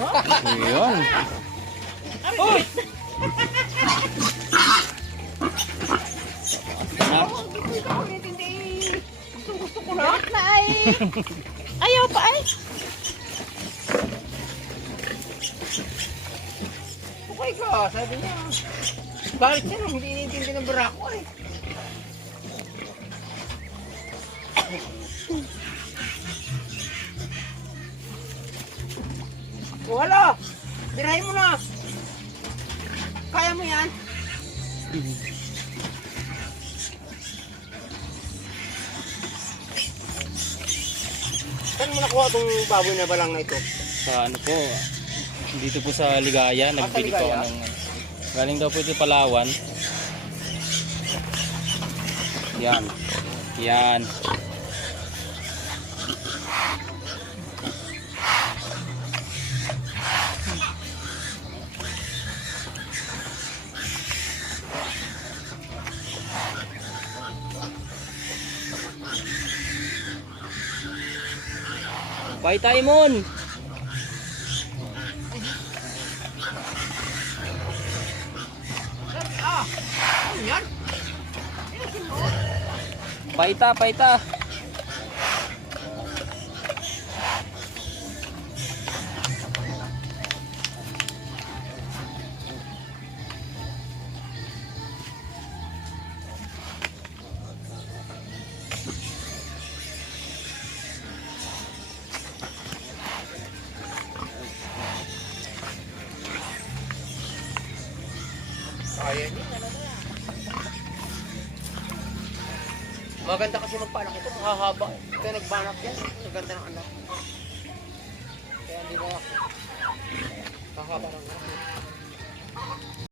Ayun. Uy! Gusto ko na. Na ay. Ayaw pa ay. Okay ka, sabi niya. Bakit siya nung hindi inintindi ng barako eh? Wala! Dirahin mo na! Kaya mo yan? Saan mo nakuha itong baboy na balang na ito? Sa ano po, dito po sa Ligaya, nagbili po Ligaya? ako ng galing daw po ito Palawan. Yan. Yan. Bye tayo mon. Ano yan? Paita, paita. Kaya niya. Maganda kasi magpanak ito, mahahaba. Kaya nagbanak yan, maganda ng anak. Kaya hindi na ako. Kahaba ng anak.